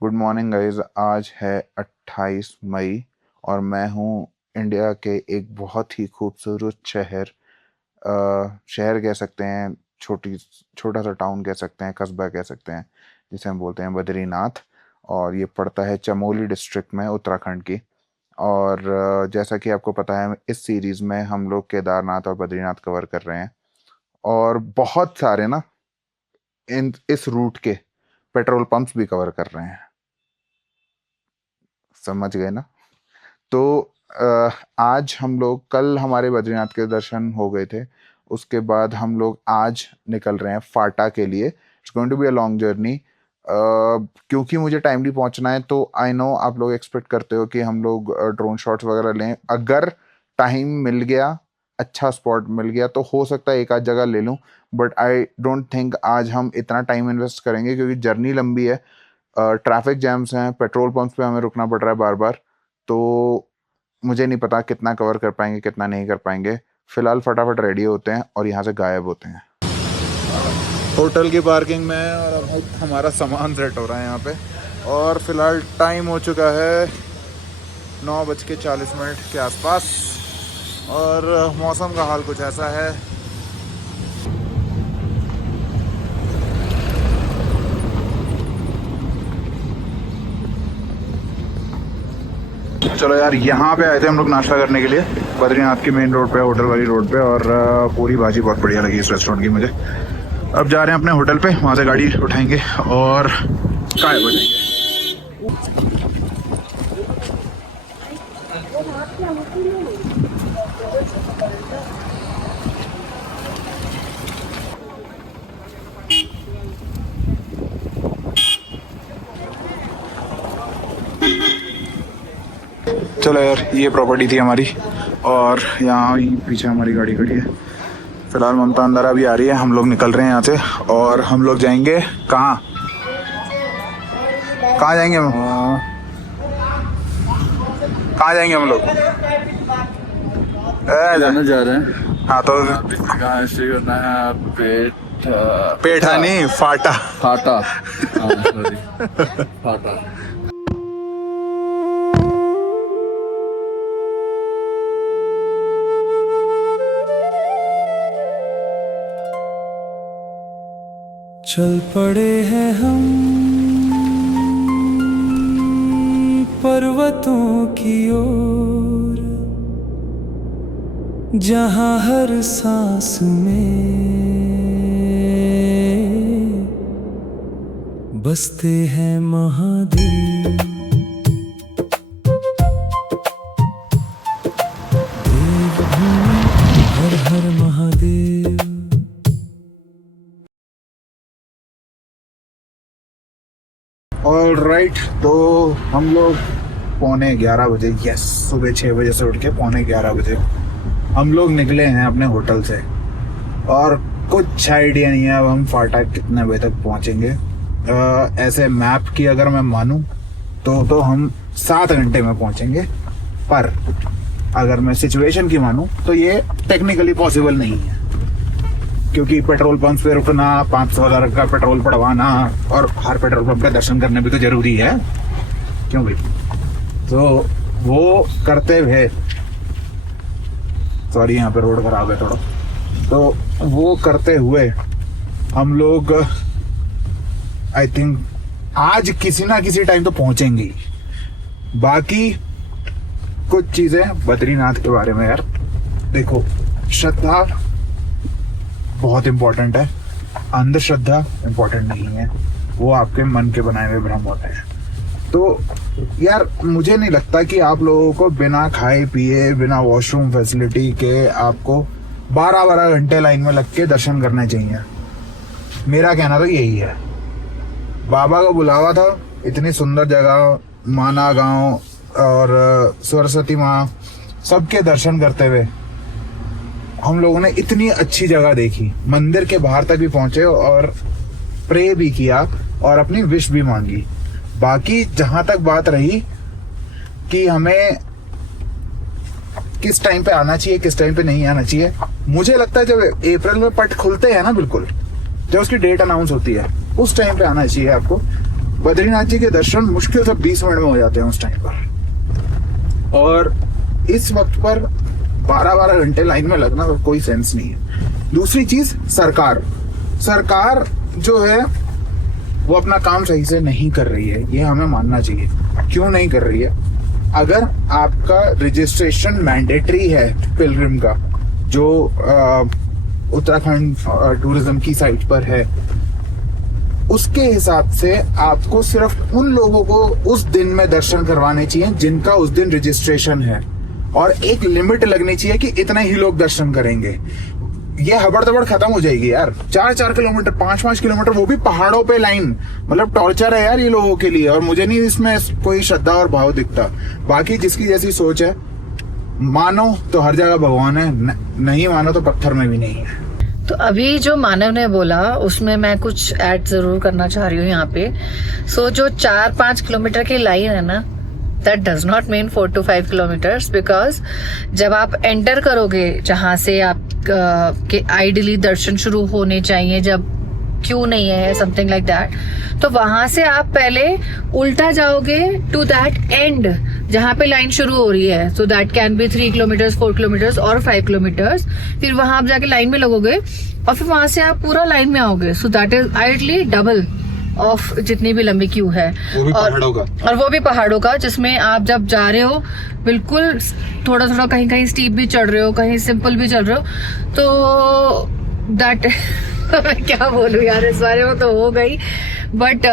Good morning guys. आज है 28 मई और मैं हूँ इंडिया के एक बहुत ही खूबसूरत शहर कह सकते हैं, छोटा सा टाउन कह सकते हैं, कस्बा कह सकते हैं, जिसे हम बोलते हैं बद्रीनाथ। और ये पड़ता है चमोली डिस्ट्रिक्ट में, उत्तराखंड की। और जैसा कि आपको पता है, इस सीरीज में हम लोग केदारनाथ और बद्रीनाथ कवर कर रहे हैं। और बहुत सारे ना इस रूट के पेट्रोल पंप्स भी कवर कर रहे हैं। समझ गए ना? तो आज हम लोग, कल हमारे बद्रीनाथ के दर्शन हो गए थे। उसके बाद हम लोग आज निकल रहे हैं फाटा के लिए। It's going to be a long journey. क्योंकि मुझे टाइमली पहुंचना है, तो आई नो आप लोग एक्सपेक्ट करते हो कि हम लोग ड्रोन शॉट्स वगैरह लें। अगर टाइम मिल गया, अच्छा स्पॉट मिल गया, तो हो सकता है एक आध जगह ले लूं। बट आई डोंट थिंक आज हम इतना टाइम इन्वेस्ट करेंगे, क्योंकि जर्नी लंबी है, ट्रैफिक जैम्स हैं, पेट्रोल पंप्स पे हमें रुकना पड़ रहा है बार बार। तो मुझे नहीं पता कितना कवर कर पाएंगे, कितना नहीं कर पाएंगे। फिलहाल फटाफट रेडी होते हैं और यहाँ से गायब होते हैं। होटल की पार्किंग में और अब हमारा सामान सेट हो रहा है यहाँ पे। और फिलहाल टाइम हो चुका है 9:40 के आसपास। और मौसम का हाल कुछ ऐसा है। चलो यार, यहाँ पे आए थे हम लोग नाश्ता करने के लिए, बद्रीनाथ की मेन रोड पे, होटल वाली रोड पे। और पूरी भाजी बहुत बढ़िया लगी इस रेस्टोरेंट की मुझे। अब जा रहे हैं अपने होटल पे, वहाँ से गाड़ी उठाएंगे और गायब हो जाएंगे। चलो यार, ये प्रॉपर्टी थी हमारी और यहाँ पीछे हमारी गाड़ी खड़ी है। फिलहाल ममता अंदर अभी आ रही है, हम लोग निकल रहे हैं यहाँ से। और हम लोग जाएंगे कहाँ? कहाँ जाएंगे हम? कहाँ जाएंगे हम लोग? जाने जा रहे हैं। हाँ तो कहाँ स्टे करना है? पेठा नहीं, फाटा। फाटा। सॉरी, फाटा। चल पड़े हैं हम पर्वतों की ओर, जहां हर सांस में बसते हैं महादेव। देवभूमि हर हर महादेव। ऑल राइट, तो हम लोग 11:15 बजे, यस, सुबह 6 बजे से उठ के 11:15 बजे हम लोग निकले हैं अपने होटल से। और कुछ आइडिया नहीं है अब हम फाटा कितने बजे तक पहुंचेंगे। ऐसे मैप की अगर मैं मानूं तो हम 7 घंटे में पहुंचेंगे। पर अगर मैं सिचुएशन की मानूं तो ये टेक्निकली पॉसिबल नहीं है, क्योंकि पेट्रोल पंप पे रुकना, 500 का पेट्रोल पड़वाना और हर पेट्रोल पंप का दर्शन करने भी तो जरूरी है, क्यों भाई? तो वो करते हुए, सॉरी यहाँ पे रोड खराब है थोड़ा, तो वो करते हुए हम लोग आई थिंक आज किसी ना किसी टाइम तो पहुंचेंगे ही। बाकी कुछ चीजें बद्रीनाथ के बारे में यार, देखो, श्रद्धा बहुत इंपॉर्टेंट है, अंधश्रद्धा इंपॉर्टेंट नहीं है। वो आपके मन के बनाए हुए भ्रम होते हैं। तो यार, मुझे नहीं लगता कि आप लोगों को बिना खाए पिए, बिना वॉशरूम फैसिलिटी के आपको 12-12 घंटे लाइन में लग के दर्शन करने चाहिए। मेरा कहना तो यही है। बाबा का बुलावा था, इतनी सुंदर जगह, माना गांव और सरस्वती माँ, सबके दर्शन करते हुए हम लोगों ने इतनी अच्छी जगह देखी, मंदिर के बाहर तक भी पहुंचे और प्रे भी किया और अपनी विश भी मांगी। बाकी जहां तक बात रही कि हमें किस टाइम पे आना चाहिए, किस टाइम पे नहीं आना चाहिए, मुझे लगता है जब अप्रैल में पट खुलते हैं ना, बिल्कुल जब उसकी डेट अनाउंस होती है, उस टाइम पे आना चाहिए आपको। बद्रीनाथ जी के दर्शन मुश्किल से 20 मिनट में हो जाते हैं उस टाइम पर, और इस वक्त पर 12-12 घंटे लाइन में लगना तो कोई सेंस नहीं है। दूसरी चीज, सरकार जो है वो अपना काम सही से नहीं कर रही है, ये हमें मानना चाहिए। क्यों नहीं कर रही है? अगर आपका रजिस्ट्रेशन मैंडेटरी है पिलग्रिम का, जो उत्तराखंड टूरिज्म की साइट पर है, उसके हिसाब से आपको सिर्फ उन लोगों को उस दिन में दर्शन करवाने चाहिए जिनका उस दिन रजिस्ट्रेशन है, और एक लिमिट लगनी चाहिए कि इतने ही लोग दर्शन करेंगे। ये हबड़ खत्म हो जाएगी यार। 4-4 किलोमीटर, 5-5 किलोमीटर, वो भी पहाड़ों पे लाइन, मतलब टॉर्चर है यार ये लोगों के लिए। और मुझे नहीं इसमें कोई श्रद्धा और भाव दिखता। बाकी जिसकी जैसी सोच है, मानो तो हर जगह भगवान है, नहीं मानो तो पत्थर में भी नहीं है। तो अभी जो मानव ने बोला उसमें मैं कुछ ऐड जरूर करना चाह रही हूँ यहाँ पे। सो जो 4-5 किलोमीटर की लाइन है ना, that does not mean 4 to 5 kilometers, because जब आप एंटर करोगे जहां से आप के आइडियली दर्शन शुरू होने चाहिए, जब क्यों नहीं है समथिंग लाइक दैट, तो वहां से आप पहले उल्टा जाओगे टू दैट एंड जहां पे लाइन शुरू हो रही है। So that can be 3 kilometres, 4 kilometres और 5 किलोमीटर्स। फिर वहां आप जाके लाइन में लगोगे और फिर वहां से आप पूरा लाइन में आओगे। So that is ideally double of जितनी भी लंबी क्यू है, वो भी पहाड़ों का, और वो भी पहाड़ों का, जिसमें आप जब जा रहे हो बिल्कुल थोड़ा कहीं कहीं स्टीप भी चढ़ रहे हो, कहीं सिंपल भी चल रहे हो, तो दैट क्या बोलूं यार इस बारे में, तो हो गई। बट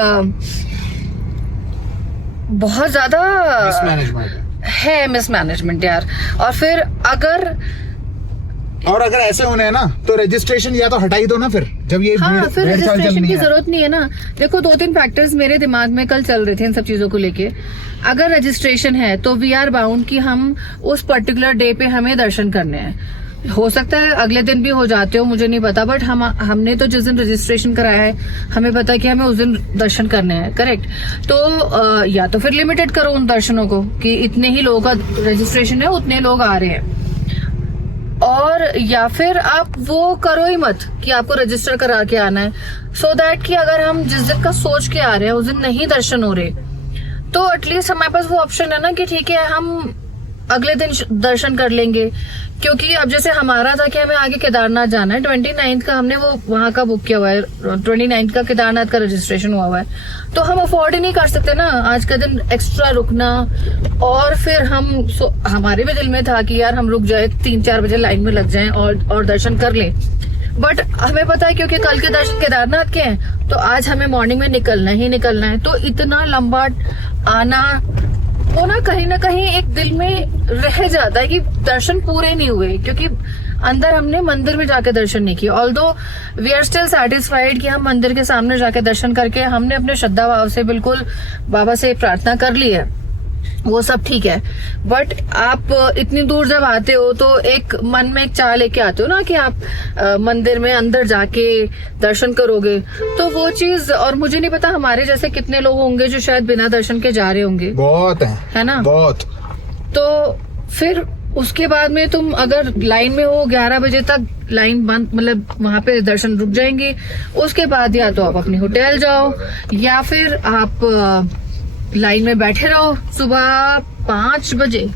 बहुत ज्यादा है मिसमैनेजमेंट यार। और फिर अगर ऐसे होने है ना, तो रजिस्ट्रेशन या तो हटा ही दो ना फिर, जब ये हाँ, फिर भीड़ चाल रजिस्ट्रेशन चलनी की है। जरूरत नहीं है ना। देखो 2-3 फैक्टर्स मेरे दिमाग में कल चल रहे थे इन सब चीजों को लेके। अगर रजिस्ट्रेशन है तो वी आर बाउंड कि हम उस पर्टिकुलर डे पे हमें दर्शन करने हैं। हो सकता है अगले दिन भी हो जाते हो, मुझे नहीं पता, बट हमने तो जिस दिन रजिस्ट्रेशन कराया है हमें पता है कि हमें उस दिन दर्शन करने हैं, करेक्ट। तो या तो फिर लिमिटेड करो उन दर्शनों को कि इतने ही लोगों का रजिस्ट्रेशन है, उतने लोग आ रहे हैं। और या फिर आप वो करो ही मत कि आपको रजिस्टर करा के आना है, सो दैट कि अगर हम जिस दिन का सोच के आ रहे हैं उस दिन नहीं दर्शन हो रहे, तो एटलीस्ट हमारे पास वो ऑप्शन है ना कि ठीक है हम अगले दिन दर्शन कर लेंगे। क्योंकि अब जैसे हमारा था कि हमें आगे केदारनाथ जाना है, 29 का हमने वो वहां का बुक किया हुआ है, 29 का केदारनाथ का रजिस्ट्रेशन हुआ है, तो हम अफोर्ड ही नहीं कर सकते ना आज का दिन एक्स्ट्रा रुकना। और फिर हमारे भी दिल में था कि यार हम रुक जाए, 3-4 बजे लाइन में लग जाएं और दर्शन कर लें। बट हमें पता है क्योंकि कल के दर्शन केदारनाथ के हैं, तो आज हमें मॉर्निंग में निकलना ही निकलना है। तो इतना लंबा आना वो ना कहीं एक दिल में रह जाता है कि दर्शन पूरे नहीं हुए, क्योंकि अंदर हमने मंदिर में जाके दर्शन नहीं किया। Although we are still satisfied कि हम मंदिर के सामने जाके दर्शन करके हमने अपने श्रद्धा भाव से बिल्कुल बाबा से प्रार्थना कर ली है, वो सब ठीक है। बट आप इतनी दूर जब आते हो तो एक मन में एक चाह लेके आते हो ना कि आप मंदिर में अंदर जाके दर्शन करोगे, तो वो चीज। और मुझे नहीं पता हमारे जैसे कितने लोग होंगे जो शायद बिना दर्शन के जा रहे होंगे, बहुत है ना, बहुत। तो फिर उसके बाद में तुम अगर लाइन में हो 11 बजे तक लाइन बंद, मतलब वहां पे दर्शन रुक जाएंगे। उसके बाद या तो आप अपनी होटल जाओ या फिर आप लाइन में बैठे रहो। सुबह 5 बजे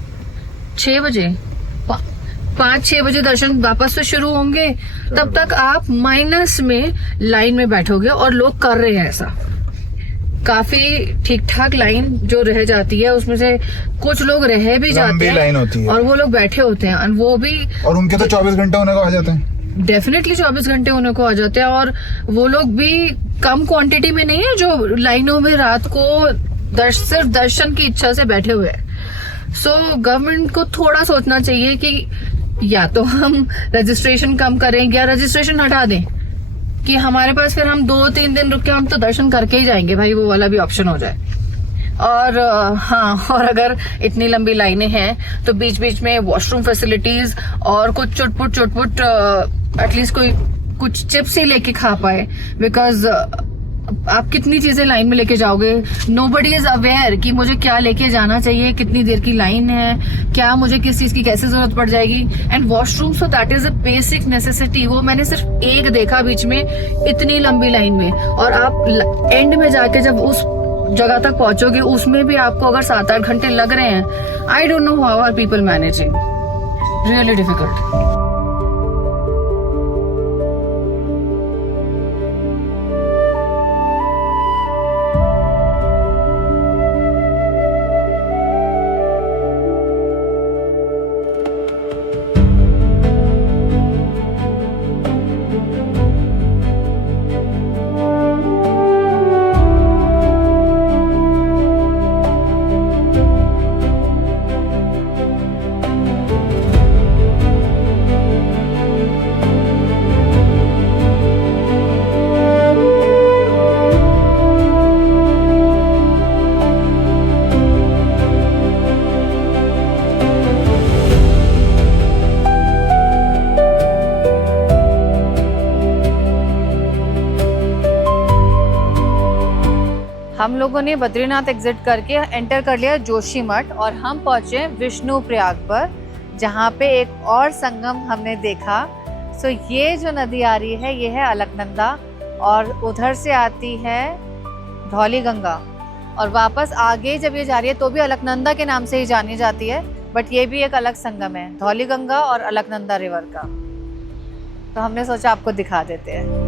6 बजे 5-6 बजे दर्शन वापस से शुरू होंगे, तब तक आप माइनस में लाइन में बैठोगे। और लोग कर रहे हैं ऐसा, काफी ठीक ठाक लाइन जो रह जाती है उसमें से कुछ लोग रह भी जाते हैं, लाइन होती है, और वो लोग बैठे होते हैं, और वो भी, और उनके तो 24 घंटे होने को आ जाते हैं। डेफिनेटली 24 घंटे होने को आ जाते हैं। और वो लोग भी कम क्वांटिटी में नहीं है जो लाइनों में रात को सिर्फ दर्शन की इच्छा से बैठे हुए हैं। सो गवर्नमेंट को थोड़ा सोचना चाहिए कि या तो हम रजिस्ट्रेशन कम करें या रजिस्ट्रेशन हटा दें, कि हमारे पास फिर हम 2-3 दिन रुक के हम तो दर्शन करके ही जाएंगे भाई, वो वाला भी ऑप्शन हो जाए। और हाँ, और अगर इतनी लंबी लाइनें हैं तो बीच बीच में वॉशरूम फैसिलिटीज और कुछ चुटपुट एटलीस्ट कोई कुछ चिप्स ही लेके खा पाए, बिकॉज आप कितनी चीजें लाइन में लेके जाओगे, नोबडी इज अवेयर कि मुझे क्या लेके जाना चाहिए, कितनी देर की लाइन है, क्या मुझे किस चीज की कैसे जरूरत पड़ जाएगी। And washroom, so that is a basic necessity. वो मैंने सिर्फ एक देखा बीच में इतनी लंबी लाइन में, और आप एंड में जाके जब उस जगह तक पहुंचोगे उसमें भी आपको अगर 7-8 घंटे लग रहे हैं, I don't know how are people managing, really difficult. हम लोगों ने बद्रीनाथ एग्जिट करके एंटर कर लिया जोशीमठ और हम पहुंचे विष्णु प्रयाग पर, जहां पे एक और संगम हमने देखा। सो ये जो नदी आ रही है ये है अलकनंदा और उधर से आती है धौली गंगा, और वापस आगे जब ये जा रही है तो भी अलकनंदा के नाम से ही जानी जाती है, बट ये भी एक अलग संगम है, धौली गंगा और अलकनंदा रिवर का। तो हमने सोचा आपको दिखा देते हैं।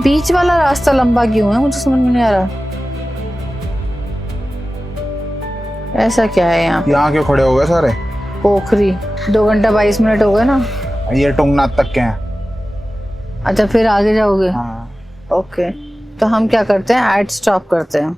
बीच वाला रास्ता लंबा क्यों है, मुझे समझ में नहीं आ रहा। ऐसा क्या है यहाँ? यहाँ क्यों खड़े हो गए सारे? पोखरी 2 घंटा 22 मिनट हो गए ना। ये टुंगनाथ तक के हैं। अच्छा फिर आगे जाओगे? हाँ। ओके, तो हम क्या करते हैं, एड स्टॉप करते हैं।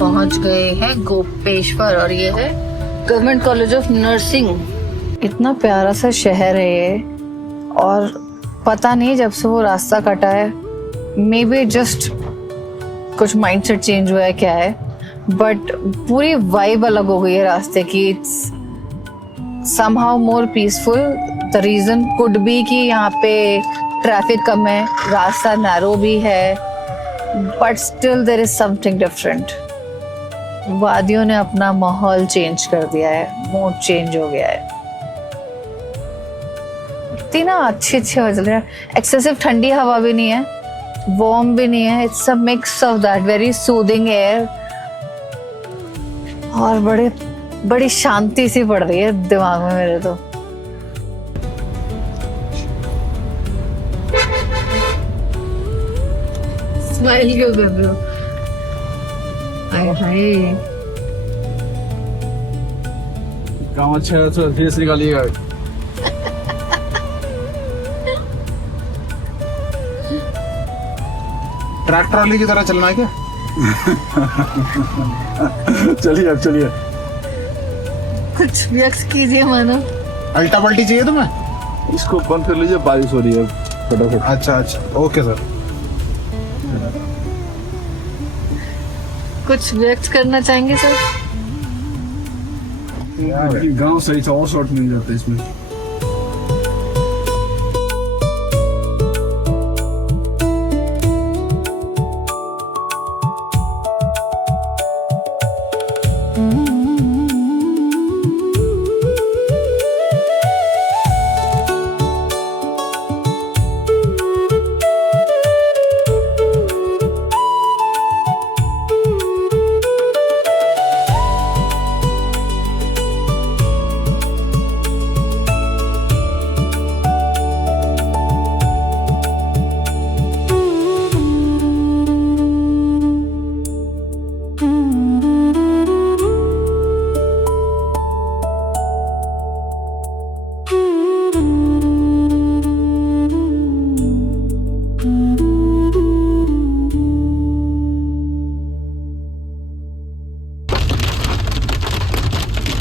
पहुंच गए हैं गोपेश्वर और ये है गवर्नमेंट कॉलेज ऑफ नर्सिंग। इतना प्यारा सा शहर है ये, और पता नहीं जब से वो रास्ता कटा है, मे बी जस्ट कुछ माइंडसेट चेंज हुआ है क्या है, बट पूरी वाइब अलग हो गई है रास्ते की। It's somehow more peaceful. The reason could be कि यहाँ पे ट्रैफिक कम है, रास्ता नैरो भी है, but still there is something different. वादियों ने अपना माहौल चेंज कर दिया है, मूड चेंज हो गया है। इतनी ना अच्छी हवा, एक्सेसिव ठंडी हवा भी नहीं है, वार्म भी नहीं है, it's a mix of that, very soothing air, और बड़ी शांति सी पड़ रही है दिमाग में मेरे तो। स्माइल क्यों कर रहे हो? हाय काम अच्छा है तो फेस निकालिएगा। ट्रैक ट्रॉली की तरह चलना है क्या? चलिए अब चलिए। कुछ व्यक्त कीजिए मानो। अल्टा पल्टी चाहिए तुम्हें? इसको बंद कर लीजिए, बारिश हो रही है फटाफट। अच्छा अच्छा, ओके सर। कुछ व्यक्त करना चाहेंगे सर? गांव सही से और शॉट मिल जाता है इसमें।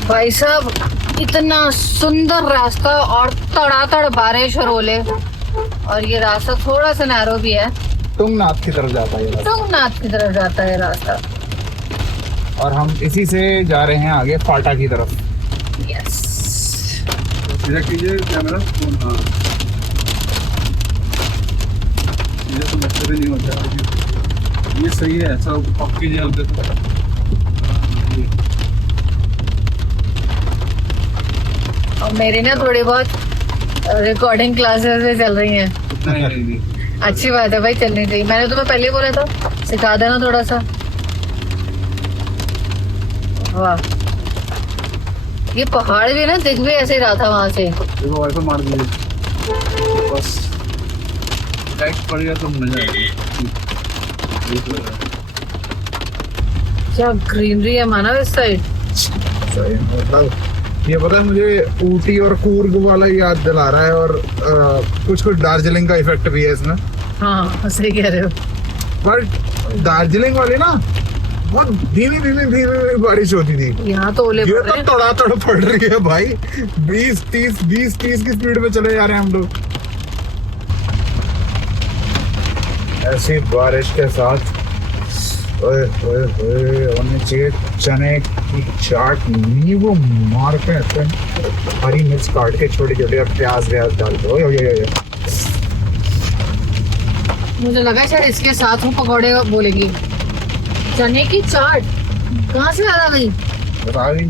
भाई साहब, इतना सुंदर रास्ता और तड़ातड़ बारिश और ओले, और ये रास्ता थोड़ा सा नैरो भी है। तुंगनाथ की तरफ जाता है ये रास्ता। तुंगनाथ की तरफ जाता है रास्ता। और हम इसी से जा रहे हैं आगे फाटा की तरफ। यस। सीधा कीजिए कैमरा। हाँ, सीधा तो मतलब नहीं होता। ये सही है, ऐसा पक कीजिए हल्के। और मेरी ना थोड़ी बहुत रिकॉर्डिंग क्लासेस भी चल रही हैं। नहीं। अच्छी बात है भाई, चलनी चाहिए। मैंने तुम्हें पहले ही बोला था, सिखा देना थोड़ा सा। वाह, ये पहाड़ भी ना दिख भी ऐसे ही रहा था वहां से। देखो वाईफाई मार दीजिए बस, टैक्स पड़ गया तो मजा आएगा। क्या ग्रीनरी है माना इस साइड। मतलब ये पता है मुझे ऊटी और कूर्ग वाला याद दिला रहा है, और कुछ कुछ दार्जिलिंग का इफेक्ट भी है इसमें। हाँ सही कह रहे हो। बट दार्जिलिंग वाली ना बहुत धीमी धीमी धीमी बारिश होती थी। यहाँ तो ओले ये पड़ रहे तो तड़ातड़ पड़ रही है भाई। 20-30 की स्पीड में चले जा रहे हैं हम लोग। ऐसी बारिश के साथ ओए ओए ओए होने चाहिए चने की चाट, नींबू मार के ऐसे हरी मिर्च काट के छोटी छोटी, और प्याज डाल दो। ओए ओए ओए, मुझे लगा शायद इसके साथ वो पकौड़े बोलेगी। चने की चाट कहाँ से आ गई? बता दी।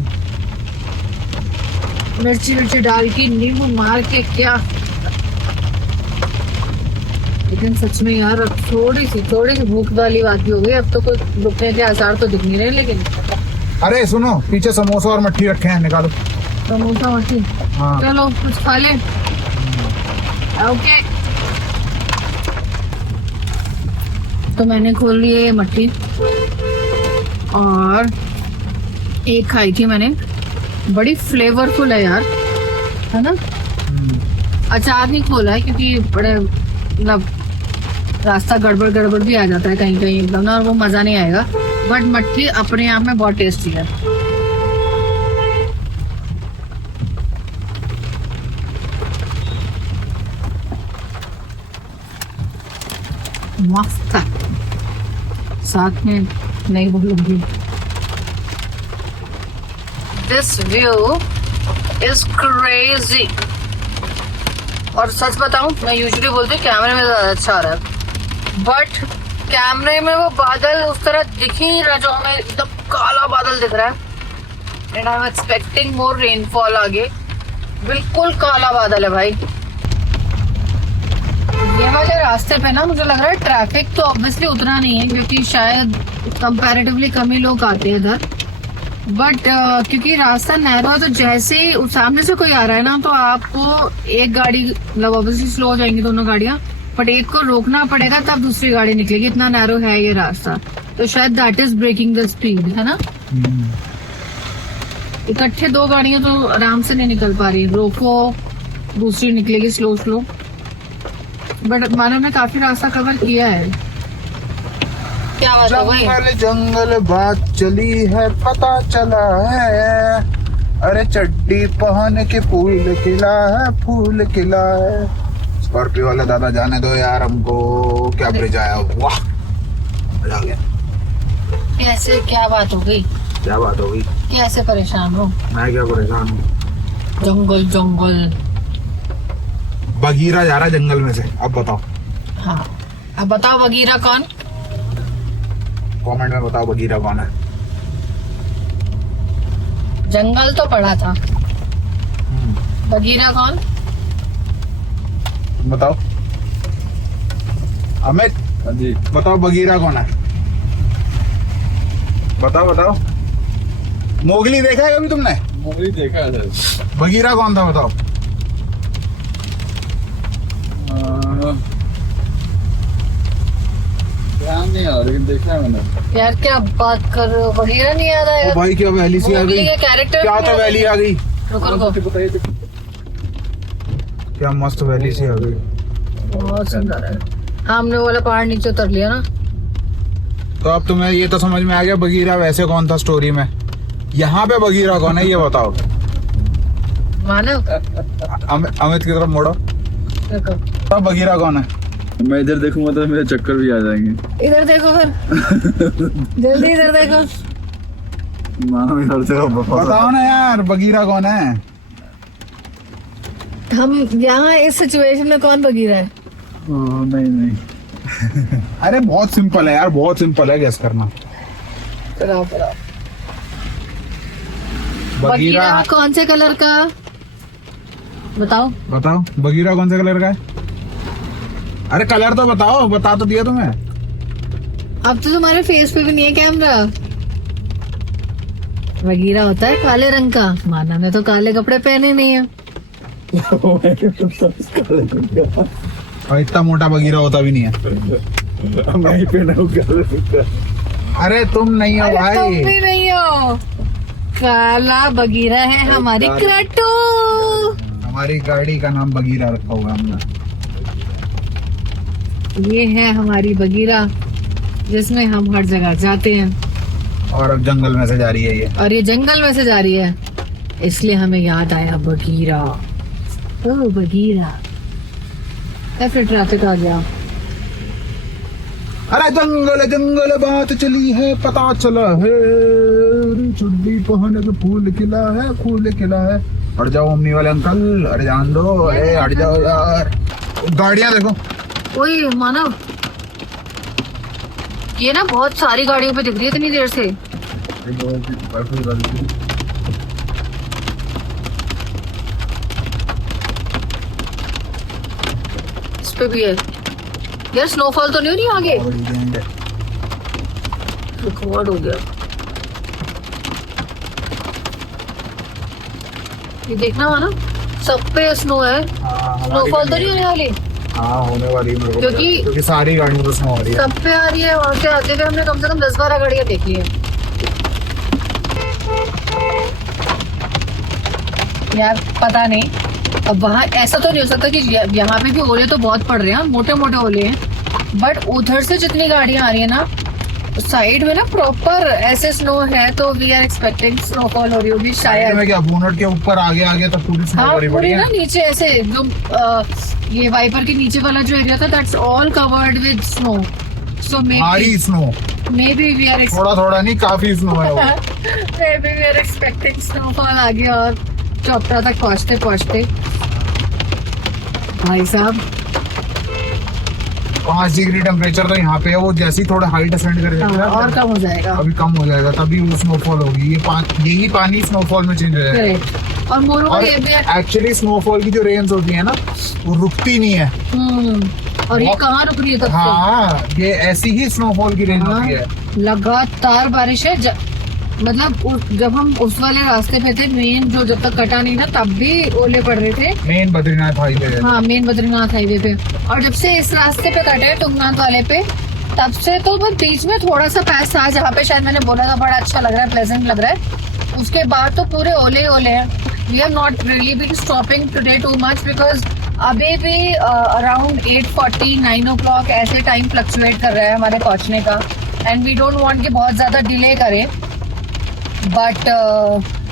मिर्ची डाल के नींबू मार के क्या। लेकिन सच में यार अब थोड़ी सी भूख वाली बात भी हो गई। अब तो कोई रुकने के आसार तो दिख नहीं रहे। लेकिन अरे सुनो, पीछे समोसा और मट्ठी रखे हैं, निकालो। समोसा मट्ठी, हाँ चलो कुछ खा ले। ओके, तो मैंने खोल ली है ये मट्ठी, और एक खाई थी मैंने, बड़ी फ्लेवरफुल है यार, है ना। अचार नहीं खोला है क्योंकि बड़े मतलब रास्ता गड़बड़ भी आ जाता है कहीं कहीं एकदम ना, और वो मजा नहीं आएगा। बट मट्ठी अपने आप में बहुत टेस्टी है। मस्त है, साथ में नहीं बोलूंगी। This view is crazy. और सच बताऊं, मैं यूजुअली बोलती हूँ कैमरे में ज्यादा अच्छा आ रहा है, बट कैमरे में वो बादल उस तरह दिख ही नहीं रहा जो हमें एकदम काला बादल दिख रहा है। And I am expecting more rainfall आगे। बिल्कुल काला बादल है भाई। ये वाले रास्ते पे ना मुझे लग रहा है ट्रैफिक तो ऑब्वियसली उतना नहीं है, क्योंकि शायद कंपैरेटिवली कम ही लोग आते हैं इधर। बट क्योंकि रास्ता नैरो है, तो जैसे ही सामने से कोई आ रहा है ना, तो आपको एक गाड़ी मतलब ऑब्वियसली स्लो हो जाएंगी दोनों गाड़ियां, बट एक को रोकना पड़ेगा तब दूसरी गाड़ी निकलेगी। इतना नैरो है ये रास्ता, तो शायद that is breaking the speed, है ना। इकट्ठे दो गाड़ियां तो आराम से नहीं निकल पा रही, रोको दूसरी निकलेगी स्लो। बट मानो ने काफी रास्ता कवर किया है। क्या बात हो गई? जंगल जंगल बात चली है, पता चला है। अरे चड्डी पहन के फूल खिला है, फूल खिला है। स्कॉर्पियो वाला दादा जाने दो यार हमको। क्या ब्रिज आया, वाह मजा आ गया। ऐसे क्या बात हो गई? क्या बात हो गई? कैसे परेशान हो? मैं क्या परेशान हूँ? जंगल जंगल। बगीरा जा रहा है जंगल में से, अब बताओ। हाँ अब बताओ बगीरा कौन? कमेंट में बताओ बगीरा कौन है। जंगल तो पड़ा था, बगीरा कौन? बताओ अमित, हाँ जी, बताओ बगीरा कौन है? बताओ बताओ। मोगली देखा है कभी तुमने? मूवी देखा है सर। बगीरा कौन था बताओ। ध्यान नहीं आ रहा, लेकिन देखा है मैंने। यार क्या बात कर रहे हो? बगीरा नहीं याद ओ आएगा? भाई क्या वैली सी आ मोगली गई। के कैरेक्टर क्या तो वैली आ गई। रुको रुको, बताइए तो। क्या मस्त वैली सी आ गई। बहुत सुंदर है। हाँ हमने वो वाला पहाड़ नीचे उतर लिया ना। तो अब तुम्हें ये तो समझ में आ गया बगीरा वैसे कौन था स्टोरी में। यहाँ पे बगीरा कौन है ये बताओ। मानव अमित की तरफ मोड़ो। देखो, तो बगीरा कौन है? मैं इधर देखूंगा तो मेरे चक्कर भी आ जाएंगे। इधर देखो फिर जल्दी इधर देखो। मानो इधर से बताओ ना यार बगीरा कौन है। हम यहाँ इस सिचुएशन में कौन बगीरा है? नहीं नहीं, अरे बहुत सिंपल है यार, बहुत सिंपल है, गेस करना। कराओ कराओ। बगीरा बगीरा कौन से कलर का? बताओ। बताओ बगीरा कौन से कलर का है? अरे कलर तो बताओ, बता तो दिया तुम्हें। अब तो तुम्हारे फेस पे भी नहीं है कैमरा। बगीरा होता है काले रंग का। माना ने तो काले कपड़े पहने नहीं है। और इतना मोटा बगीरा होता भी नहीं है। मैं ही पहना हूँ। अरे तुम नहीं हो अरे तुम भाई। भी नहीं हो। काला बगीरा है हमारी क्रेटो। हमारी गाड़ी का नाम बगीरा रखा हुआ है हमने। ये है हमारी बगीरा जिसमें हम हर जगह जाते हैं। और अब जंगल में से जा रही है ये। और ये जंगल में से जा रही है, इसलिए हमें याद आया बगीरा। ओ बगीरा। फिर ट्रैफिक आ गया। अरे जंगल जंगल बात चली है, पता चला है। चुड्डी पहन के फूल खिला है, फूल खिला है। हट जाओ मम्मी वाले अंकल, अरे जान दो, अरे हट जाओ यार। गाड़ियां देखो। ओए मानव, ये ना बहुत सारी गाड़ियों पे दिख रही है इतनी देर से। इस पे भी है यार। स्नोफॉल तो नहीं हो रही आगे? रिकॉर्ड हो गया। ये देखना माना, सब पे स्नो है। स्नोफॉल तो नहीं होने वाली? हाँ होने वाली है मेरे को, क्योंकि- क्योंकि सारी गाड़ियों तो स्नो हो रही है। सब पे आ रही है। वहां से आते हुए हमने कम से कम 10-12 गाड़ियां देखी है यार। पता नहीं अब वहाँ ऐसा तो नहीं हो सकता कि यहाँ पे भी ओले तो बहुत पड़ रहे हैं, मोटे मोटे ओले हैं, बट उधर से जितनी गाड़ियां आ रही है ना साइड में ना प्रॉपर ऐसे स्नो है, तो वी आर एक्सपेक्टिंग स्नोफॉल हो रही होगी शायद। में क्या बोनट के ऊपर आगे आगे तक पूरी स्नो हाँ भरी पड़ी पूरी है। ना नीचे ऐसे जो ये वाइपर के नीचे वाला जो एरिया था that's all covered with snow. So भारी snow, maybe we are थोड़ा थोड़ा नहीं काफी स्नो है वो। Maybe we are expecting snowfall आगे और चौपड़ा तक पहुंचते पहुंचते। भाई साहब 5 डिग्री टेम्परेचर तो यहाँ पे है, वो जैसे ही थोड़ा हाइट असेंड कर हाँ, और कम हो जाएगा। अभी कम हो जाएगा, तभी वो स्नोफॉल होगी। यही पानी स्नोफॉल में चेंज हो जाएगा। करेक्ट। और मोर और ओवर ये भी है। एक्चुअली स्नोफॉल की जो रेंज होती है ना वो रुकती नहीं है। और ये कहाँ रुक रही है तब से? हाँ ये ऐसी ही स्नोफॉल की रेंज हाँ, होती है। लगातार बारिश है। मतलब जब हम उस वाले रास्ते पे थे मेन, जो जब तक कटा नहीं ना तब भी ओले पड़ रहे थे। मेन बद्रीनाथ हाईवे है। हाँ मेन बद्रीनाथ हाईवे पे। और जब से इस रास्ते पे कटे तुंगनाथ वाले पे, तब से तो बस बीच में थोड़ा सा पैच था जहाँ पे शायद मैंने बोला था बड़ा अच्छा लग रहा है, प्लेजेंट लग रहा है। उसके बाद तो पूरे ओले ओले हैं। We are not really been stopping today too much because अभी भी अराउंड 8:40 9 o'clock ऐसे टाइम फ्लक्चुएट कर रहा है हमारे पहुंचने का। एंड वी डोंट वांट कि बहुत ज्यादा डिले करें, बट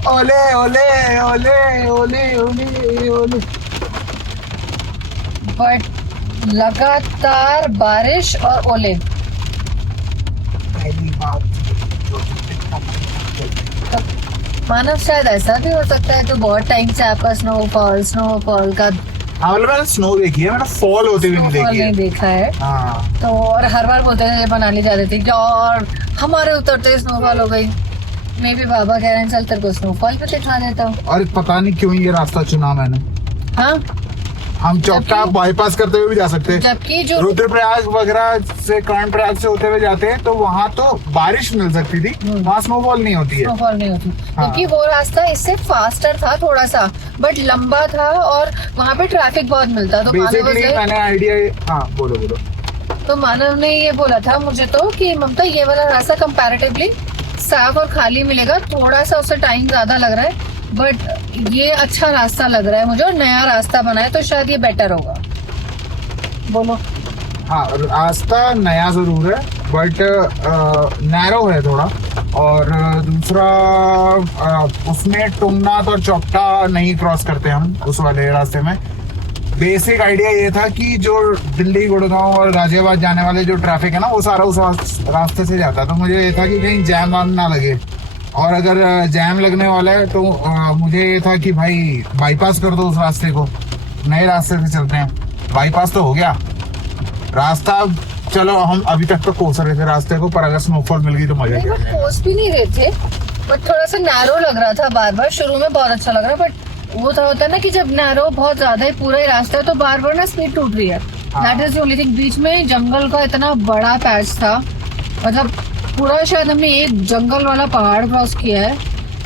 ओले ओले ओले ओले ओले ओले। बट लगातार बारिश और ओले। तो मानव शायद ऐसा भी हो सकता है, तो बहुत टाइम से आपका स्नोफॉल का हाँ मतलब मैंने स्नो देखी है, मैंने फॉल होते हुए नहीं स्नोफॉल देखी है। नहीं देखा है। हाँ तो और हर बार बोलते थे मनाली जा रहे थे कि और हमारे उतरते स्नोफॉल हो गई। मे भी बाबा कह रहे हैं चल तेरे को स्नोफॉल पे दिखा देता हूँ। और पता नहीं क्यों ये रास्ता चुना मैंने। हाँ, हम चौपटा बाईपास करते हुए भी जा सकते हैं, जबकि जो रुद्रप्रयाग वगैरह से कर्णप्रयाग से होते हुए जाते हैं तो वहाँ तो बारिश मिल सकती थी, वहाँ स्नोफॉल नहीं होती है। स्नोफॉल नहीं होती, हाँ। क्योंकि वो रास्ता इससे फास्टर था थोड़ा सा, बट लंबा था और वहाँ पे ट्रैफिक बहुत मिलता। तो मानव बेसिकली मैंने आइडिया, हाँ बोलो बोलो। तो मानव ने ये बोला था मुझे तो कि ममता ये वाला रास्ता कंपैरेटिवली साफ और खाली मिलेगा, थोड़ा सा उससे टाइम ज्यादा लग रहा है, बट ये अच्छा रास्ता लग रहा है मुझे, और नया रास्ता बना है तो शायद ये बेटर होगा। बोलो। हाँ रास्ता नया जरूर है बट नैरो है थोड़ा, और दूसरा उसमें तुंगनाथ और चौपटा नहीं क्रॉस करते हम उस वाले रास्ते में। बेसिक आइडिया ये था कि जो दिल्ली गुड़गांव और गाजियाबाद जाने वाले जो ट्रैफिक है ना वो सारा उस रास्ते से जाता है, तो मुझे ये था कि कहीं जैम वाम ना लगे, और अगर जैम लगने वाला है तो मुझे ये था कि भाई बाईपास कर दो उस रास्ते को, नए रास्ते से चलते हैं। बाईपास तो हो गया रास्ता, चलो हम अभी तक तो कोस रहे थे रास्ते को, पर अगर स्नोफॉल मिल गई तो मजा नहीं, बट क्या। कोस भी नहीं रहे थे, बट थोड़ा सा नैरो लग रहा था बार बार। शुरू में बहुत अच्छा लग रहा, बट वो तो होता है ना कि जब नैरो बहुत ज्यादा ही पूरा ही रास्ता है तो बार बार ना स्पीड टूट रही है। That is only thing. बीच में जंगल का इतना बड़ा पैच था, मतलब पूरा शायद हमने एक जंगल वाला पहाड़ क्रॉस किया है।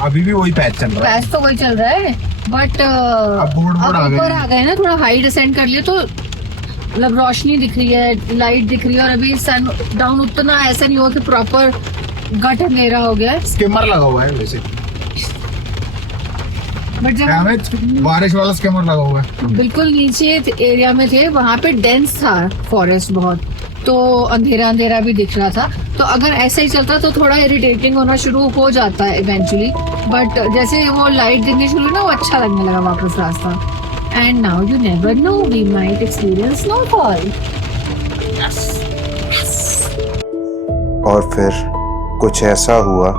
अभी भी वही पैच चल रहा है। पैच तो वही चल रहा है, बट अब ऊपर आ गए ना, थोड़ा हाई डिसेंड कर लिए तो मतलब रोशनी दिख रही है, लाइट दिख रही है, और अभी सन डाउन उतना ऐसा नहीं हुआ कि प्रॉपर गट अंधेरा हो गया है। स्किमर लगा हुआ है वैसे, बट जब बारिश वाला स्किमर लगा हुआ है। बिल्कुल नीचे एरिया में थे वहाँ पे डेंस था फॉरेस्ट बहुत, तो अंधेरा अंधेरा भी दिख रहा था। तो अगर ऐसे ही चलता तो थोड़ा इरिटेटिंग होना शुरू हो जाता है इवेंचुअली, बट जैसे वो लाइट दिखनी शुरू हुई ना वो अच्छा लगने लगा वापस रास्ता। And now you never know, we might experience snowfall. और फिर कुछ ऐसा हुआ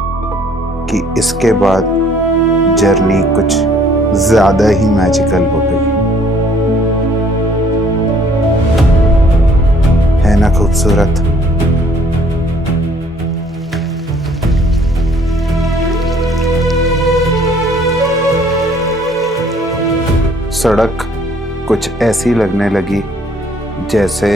कि इसके बाद जर्नी कुछ ज्यादा ही मैजिकल हो गई। है ना खूबसूरत? सड़क कुछ ऐसी लगने लगी जैसे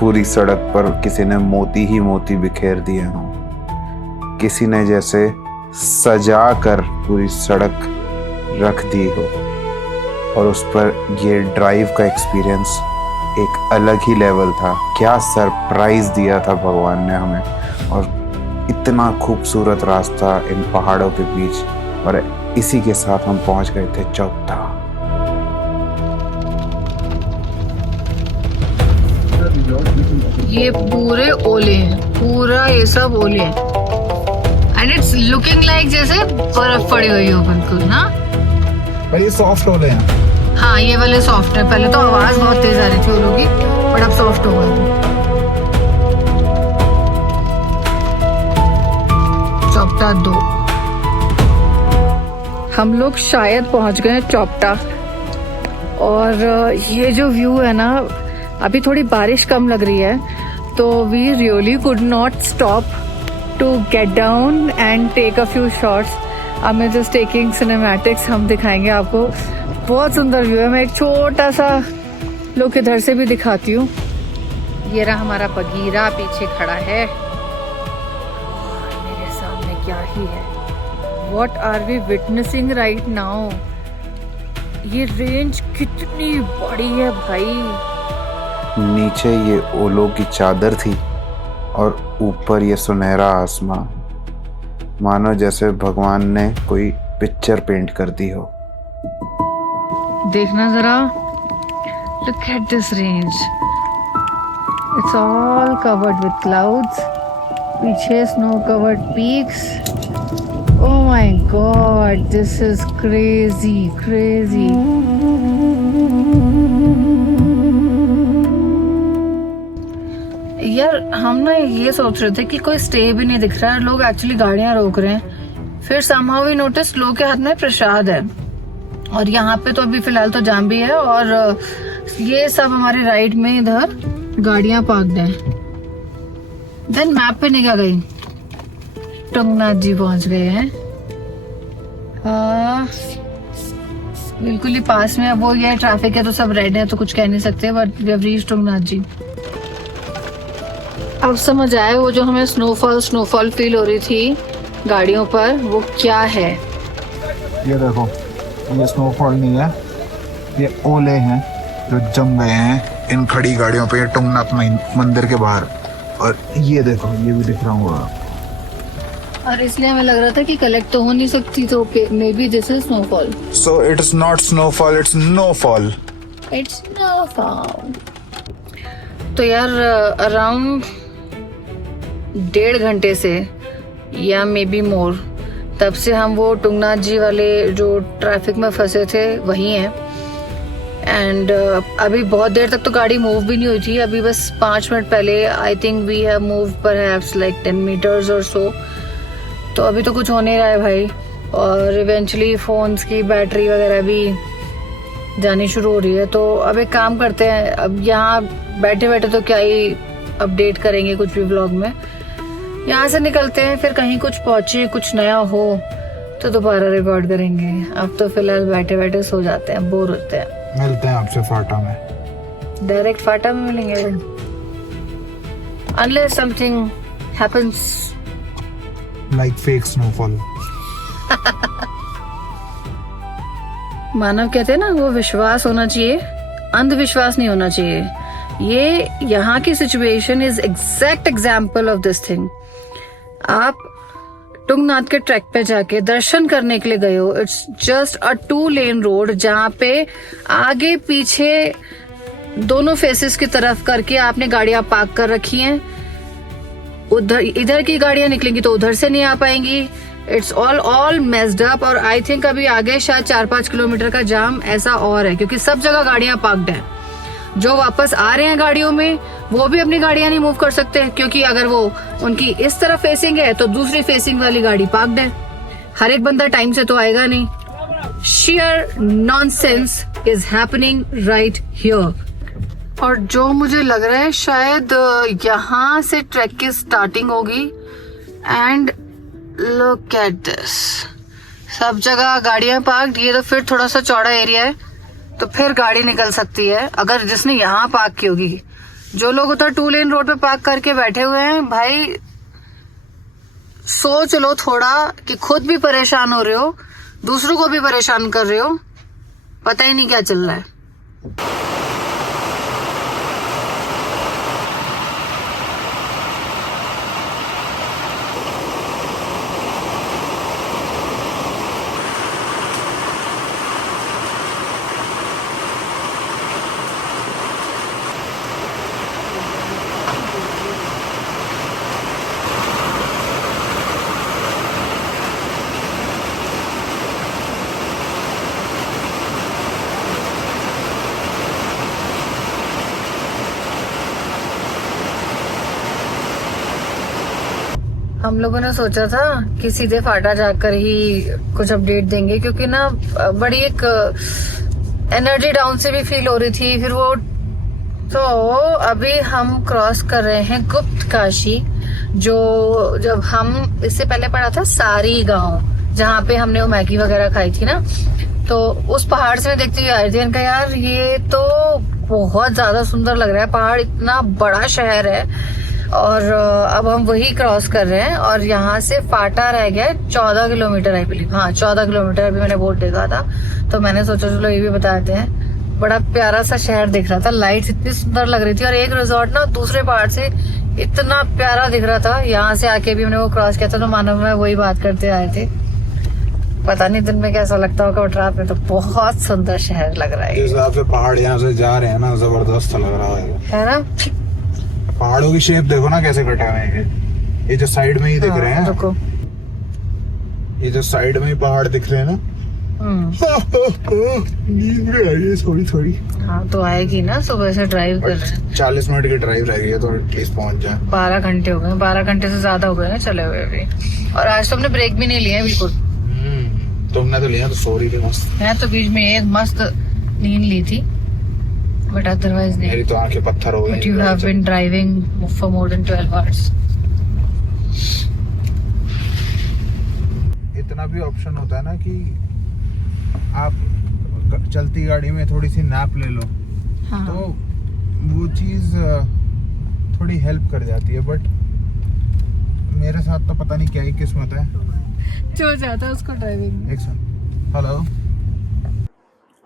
पूरी सड़क पर किसी ने मोती ही मोती बिखेर दिए हों। किसी ने जैसे सजा कर पूरी सड़क रख दी हो, और उस पर ये ड्राइव का एक्सपीरियंस एक अलग ही लेवल था। क्या सरप्राइज दिया था भगवान ने हमें, और इतना खूबसूरत रास्ता इन पहाड़ों के बीच, और इसी के साथ हम पहुंच गए थे चौपटा। ये पूरे ओले हैं, पूरा ये सब ओले हैं, एंड इट्स लुकिंग लाइक जैसे बर्फ पड़ी हुई हो बिल्कुल ना। पर ये सॉफ्ट हो रहे हैं। हाँ ये वाले सॉफ्ट है, पहले तो आवाज बहुत तेज आ रही थी ओलों की, बट अब सॉफ्ट हो गए। चौपटा 2 हम लोग शायद पहुंच गए चौपटा, और ये जो व्यू है ना, अभी थोड़ी बारिश कम लग रही है, तो we really could not stop to get down and take a few shots. अब मैं जस्ट टेकिंग सिनेमैटिक्स, हम दिखाएंगे आपको। बहुत सुंदर व्यू है। मैं एक छोटा सा लुक इधर से भी दिखाती हूँ। ये रहा हमारा बगीरा पीछे खड़ा है, और मेरे सामने क्या ही है। What are we witnessing right now? ये रेंज कितनी बड़ी है भाई। नीचे ये ओलों की चादर थी और ऊपर ये सुनहरा आसमां, मानो जैसे भगवान ने कोई पिक्चर पेंट कर दी हो। देखना जरा, look at this range. It's all covered with clouds पीछे snow covered peaks. Oh my God, this is crazy crazy. यार हम ना ये सोच रहे थे कि कोई स्टे भी नहीं दिख रहा है, लोग एक्चुअली गाड़ियां रोक रहे हैं। फिर somehow we noticed लोग के हाथ में प्रसाद है, और यहाँ पे तो अभी फिलहाल तो जाम भी है, और ये सब हमारे राइट में इधर गाड़ियां पार्क्ड हैं। देन मैप पे निकल गई, टुंगनाथ जी पहुंच गए हैं। बिल्कुल ही पास में। अब वो ये ट्रैफिक है तो सब रेड है तो कुछ कह नहीं सकते, but we have reached Tungnath ji. अब समझ आए वो जो हमें स्नोफॉल फील हो रही थी गाड़ियों पर, वो क्या है। ये देखो, ये स्नोफॉल नहीं है, ये ओले हैं जो जम गए हैं इन खड़ी गाड़ियों पे टुंगनाथ मंदिर के बाहर। और ये देखो, ये भी दिख रहा होगा। और इसलिए हमें लग रहा था कि कलेक्ट तो हो नहीं सकती, तो maybe this is snowfall. So it is not snowfall, it's no fall. It's snowfall. तो यार अराउंड 1.5 घंटे से या मे बी मोर, तब से हम वो टुंगनाथ जी वाले जो ट्रैफिक में फंसे थे वही हैं। एंड अभी बहुत देर तक तो गाड़ी मूव भी नहीं हुई थी, अभी बस 5 मिनट पहले I think we have move perhaps like 10 metres और सो। तो अभी तो कुछ हो नहीं रहा है भाई, और इवेंचुअली फोन्स की बैटरी वगैरह भी जानी शुरू हो रही है। तो अब एक काम करते हैं, अब यहाँ बैठे बैठे तो क्या ही अपडेट करेंगे कुछ भी व्लॉग में, यहाँ से निकलते हैं, फिर कहीं कुछ पहुंचे, कुछ नया हो तो दोबारा रिकॉर्ड करेंगे। अब तो फिलहाल बैठे बैठे सो जाते हैं, बोर होते हैं। मिलते हैं आपसे फाटा में, डायरेक्ट फाटा में मिलेंगे, unless something happens like fake snowfall. Manav कहते हैं ना, वो विश्वास होना चाहिए, अंधविश्वास नहीं होना चाहिए। ये यहाँ की situation is exact example of this thing. आप टुंगनाथ के ट्रैक पे जाके दर्शन करने के लिए गए हो, it's just a 2 lane road, जहाँ पे आगे पीछे दोनों फेसेस की तरफ करके आपने गाड़ियां पार्क कर रखी हैं। उधर इधर की गाड़ियां निकलेंगी तो उधर से नहीं आ पाएंगी। It's all messed up. और आई थिंक अभी आगे शायद 4-5 किलोमीटर का जाम ऐसा और है, क्योंकि सब जगह गाड़ियां पार्क्ड हैं। जो वापस आ रहे हैं गाड़ियों में, वो भी अपनी गाड़ियां नहीं मूव कर सकते, क्योंकि अगर वो उनकी इस तरफ फेसिंग है तो दूसरी फेसिंग वाली गाड़ी पार्क्ड है। हर एक बंदा टाइम से तो आएगा नहीं। Share nonsense is happening right here. और जो मुझे लग रहा है शायद यहाँ से ट्रैक की स्टार्टिंग होगी। एंड लुक एट दिस, सब जगह गाड़ियां पार्क्ड। ये तो फिर थोड़ा सा चौड़ा एरिया है, तो फिर गाड़ी निकल सकती है अगर जिसने यहाँ पार्क की होगी। जो लोग उधर 2 लेन रोड पे पार्क करके बैठे हुए हैं, भाई सोच लो थोड़ा कि खुद भी परेशान हो रहे हो, दूसरों को भी परेशान कर रहे हो, पता ही नहीं क्या चल रहा है। हम लोगों ने सोचा था कि सीधे फाटा जाकर ही कुछ अपडेट देंगे, क्योंकि ना बड़ी एक एनर्जी डाउन से भी फील हो रही थी। फिर वो तो अभी हम क्रॉस कर रहे हैं गुप्त काशी, जो जब हम इससे पहले पढ़ा था सारी गांव, जहाँ पे हमने वो मैगी वगैरह खाई थी ना, तो उस पहाड़ से मैं देखती हुई आई थी। इनका यार ये तो बहुत ज्यादा सुंदर लग रहा है, पहाड़ इतना बड़ा शहर है। और अब हम वही क्रॉस कर रहे हैं, और यहाँ से फाटा रह गया 14 किलोमीटर आई बिलीव। हाँ 14 किलोमीटर अभी मैंने बोर्ड देखा था, तो मैंने सोचा चलो ये भी बताते हैं। बड़ा प्यारा सा शहर दिख रहा था, लाइट्स इतनी सुंदर लग रही थी, और एक रिजॉर्ट ना दूसरे पहाड़ से इतना प्यारा दिख रहा था। यहाँ से आके भी हमने वो क्रॉस किया था, तो मानव में वही बात करते आए थे। पता नहीं दिन में कैसा लगता होगा, बट रात में तो बहुत सुंदर शहर लग रहा है। जिस हिसाब से पहाड़ यहाँ से जा रहे हैं ना, जबरदस्त लग रहा है ना। पहाड़ों की शेप देखो ना कैसे कटे हुए हैं। ये जो साइड में ही दिख रहे हैं, रुको। ये जो साइड में ही पहाड़ दिख रहे हैं ना, नींद भी आ रही है थोड़ी थोड़ी। हाँ तो आएगी ना, सुबह से ड्राइव कर रहे हैं। 40 मिनट की ड्राइव रह गई है तो एटलीस्ट पहुंच जाए। 12 घंटे हो गए, 12 घंटे से ज्यादा हो गए ना चले हुए अभी। और आज तो हमने ब्रेक भी नहीं लिया है बिल्कुल। तुमने तो लिया, तो सो रही थी मस्त। मैं तो बीच में एक मस्त नींद ली थी, बट अदरवाइज नहीं। मेरी तो आंखें पत्थर हो बट गई। You have been driving for more than 12 hours. इतना भी ऑप्शन होता है ना कि आप चलती गाड़ी में थोड़ी सी नैप ले लो, हाँ। तो वो चीज थोड़ी हेल्प कर जाती है। बट मेरे साथ तो पता नहीं क्या ही किस्मत है। जो जाता है उसको ड्राइविंग। एक सेकंड, हेलो।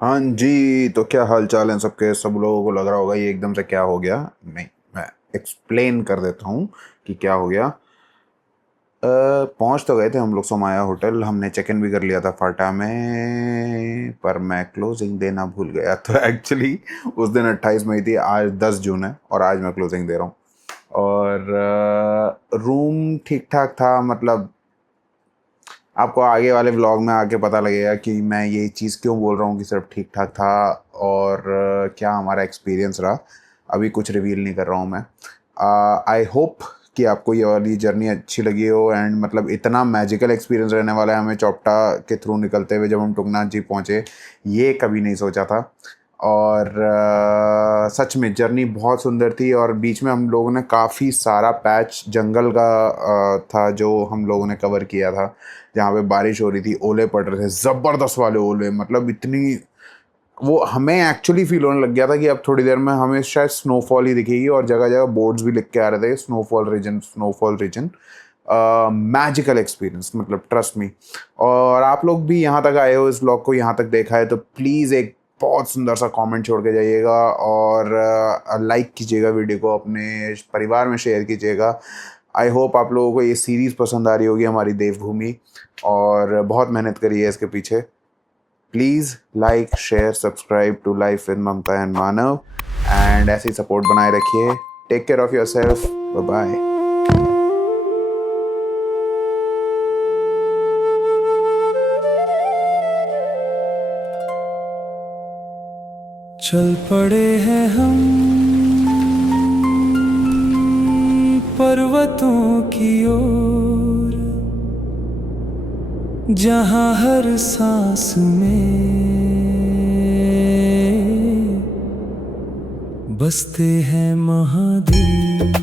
हाँ जी, तो क्या हाल चाल है सबके। सब लोगों को लग रहा होगा ये एकदम से क्या हो गया। नहीं, मैं एक्सप्लेन कर देता हूँ कि क्या हो गया। पहुँच तो गए थे हम लोग सोमाया होटल, हमने चेक इन भी कर लिया था फाटा में, पर मैं क्लोजिंग देना भूल गया। तो एक्चुअली उस दिन 28 मई थी, आज 10 जून है और आज मैं क्लोजिंग दे रहा हूँ। और रूम ठीक ठाक था, मतलब आपको आगे वाले व्लॉग में आके पता लगेगा कि मैं ये चीज़ क्यों बोल रहा हूँ कि सिर्फ ठीक ठाक था और क्या हमारा एक्सपीरियंस रहा। अभी कुछ रिवील नहीं कर रहा हूँ मैं। आई होप कि आपको ये वाली जर्नी अच्छी लगी हो। एंड मतलब इतना मैजिकल एक्सपीरियंस रहने वाला है हमें चौपटा के थ्रू निकलते हुए जब हम टुंगनाथ जी पहुँचे, ये कभी नहीं सोचा था। और सच में जर्नी बहुत सुंदर थी। और बीच में हम लोगों ने काफ़ी सारा पैच जंगल का था जो हम लोगों ने कवर किया था, जहाँ पे बारिश हो रही थी, ओले पड़ रहे थे, ज़बरदस्त वाले ओले। मतलब इतनी, वो हमें एक्चुअली फील होने लग गया था कि अब थोड़ी देर में हमें शायद स्नोफॉल ही दिखेगी। और जगह जगह बोर्ड्स भी लिख के आ रहे थे स्नोफॉल रीजन। मैजिकल एक्सपीरियंस, मतलब ट्रस्ट मी। और आप लोग भी यहाँ तक आए हो, इस व्लॉग को यहाँ तक देखा है, तो प्लीज़ एक बहुत सुंदर सा कमेंट छोड़ के जाइएगा और लाइक कीजिएगा वीडियो को, अपने परिवार में शेयर कीजिएगा। आई होप आप लोगों को ये सीरीज़ पसंद आ रही होगी हमारी देवभूमि, और बहुत मेहनत करी है इसके पीछे। Please like, share, subscribe to life with Mamta and Manav, and ऐसे ही सपोर्ट बनाए रखिए। Take care of yourself, bye bye. चल पड़े हैं हम पर्वतों की ओर, जहाँ हर सांस में बसते हैं महादेव।